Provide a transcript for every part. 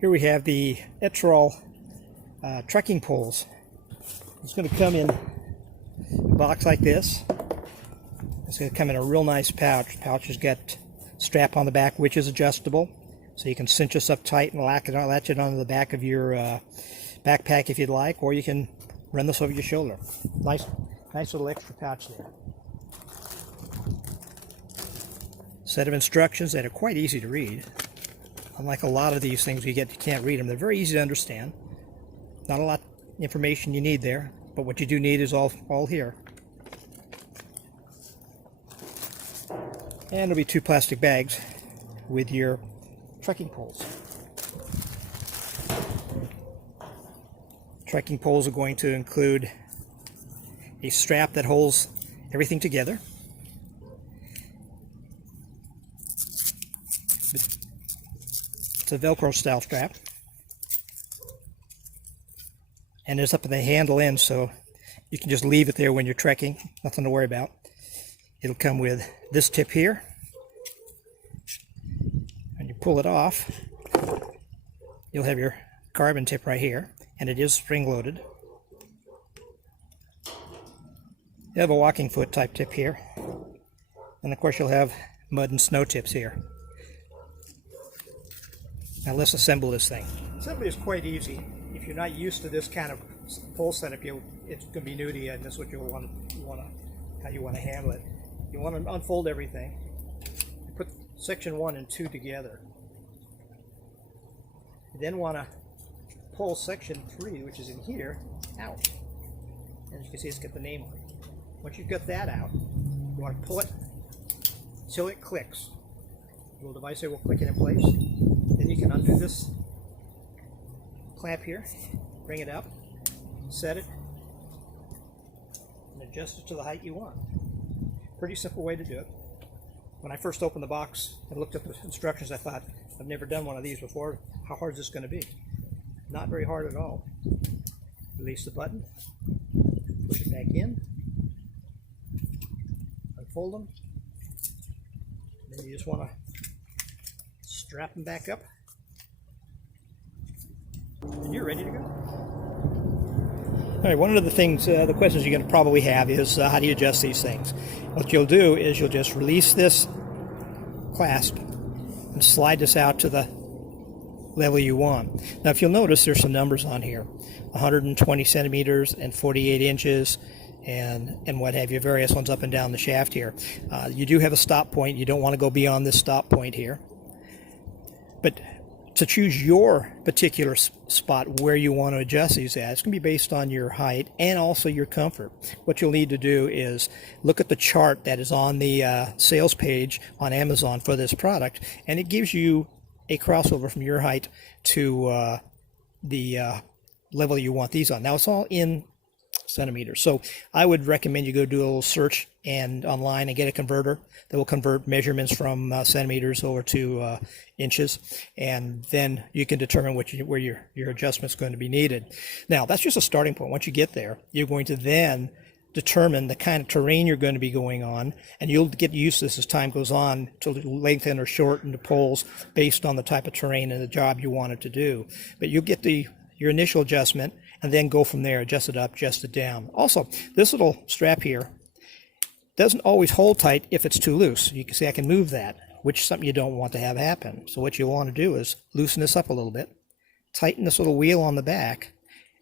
Here we have the Etrol trekking poles. It's going to come in a box like this. It's going to come in a real nice pouch. The pouch has got a strap on the back which is adjustable, so you can cinch this up tight and latch it onto the back of your backpack if you'd like, or you can run this over your shoulder. Nice little extra pouch there. Set of instructions that are quite easy to read. Unlike a lot of these things you can't read them. They're very easy to understand. Not a lot of information you need there, but what you do need is all here. And there'll be 2 plastic bags with your trekking poles. Trekking poles are going to include a strap that holds everything together. It's a Velcro style strap, and it's up at the handle end, so you can just leave it there when you're trekking. Nothing to worry about. It'll come with this tip here, and you pull it off, you'll have your carbon tip right here, and it is spring loaded. You have a walking foot type tip here, and of course you'll have mud and snow tips here. Now let's assemble this thing. Assembly is quite easy. If you're not used to this kind of pole setup, it's going to be new to you, and that's what how you want to handle it. You want to unfold everything. Put section 1 and 2 together. You then want to pull section 3, which is in here, out. And as you can see, it's got the name on it. Once you've got that out, you want to pull it till it clicks. The little device here will click it in place. Then you can undo this clamp here, bring it up, set it, and adjust it to the height you want. Pretty simple way to do it. When I first opened the box and looked at the instructions, I thought, I've never done one of these before. How hard is this going to be? Not very hard at all. Release the button, push it back in, unfold them, then you just want to strap them back up, and you're ready to go. All right, one of the things, the questions you're going to probably have is how do you adjust these things? What you'll do is you'll just release this clasp and slide this out to the level you want. Now if you'll notice, there's some numbers on here, 120 centimeters and 48 inches and what have you, various ones up and down the shaft here. You do have a stop point. You don't want to go beyond this stop point here. But to choose your particular spot where you want to adjust these at, it's going to be based on your height and also your comfort. What you'll need to do is look at the chart that is on the sales page on Amazon for this product, and it gives you a crossover from your height to the level you want these on. Now it's all in centimeters, so I would recommend you go do a little search and online and get a converter that will convert measurements from centimeters over to inches, and then you can determine where your adjustment's going to be needed. Now that's just a starting point. Once you get there, you're going to then determine the kind of terrain you're going to be going on, and you'll get used to this as time goes on to lengthen or shorten the poles based on the type of terrain and the job you want it to do. But you'll get your initial adjustment and then go from there, adjust it up, adjust it down. Also, this little strap here doesn't always hold tight if it's too loose. You can see I can move that, which is something you don't want to have happen. So what you want to do is loosen this up a little bit, tighten this little wheel on the back,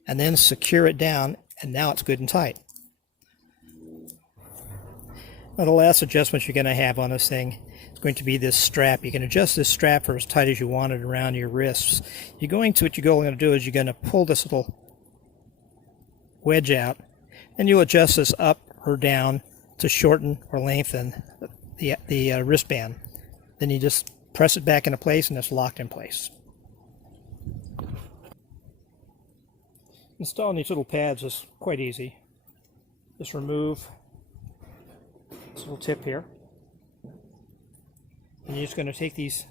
and then secure it down, and now it's good and tight. Now the last adjustment you're going to have on this thing is going to be this strap. You can adjust this strap for as tight as you want it around your wrists. What you're going to do is you're going to pull this little wedge out, and you'll adjust this up or down to shorten or lengthen the wristband. Then you just press it back into place, and it's locked in place. Installing these little pads is quite easy. Just remove this little tip here, and you're just going to take these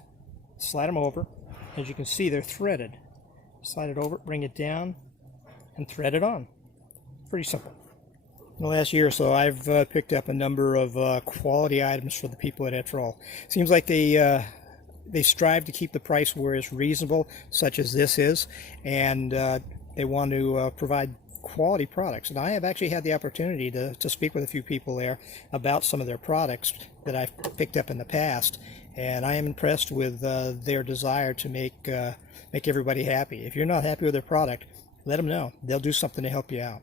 slide them over. As you can see, they're threaded. Slide it over, bring it down, and thread it on. Pretty simple. In the last year or so, I've picked up a number of quality items for the people at Etrol. Seems like they strive to keep the price where it's reasonable, such as this is, and they want to provide quality products. And I have actually had the opportunity to speak with a few people there about some of their products that I've picked up in the past, and I am impressed with their desire to make everybody happy. If you're not happy with their product, let them know. They'll do something to help you out.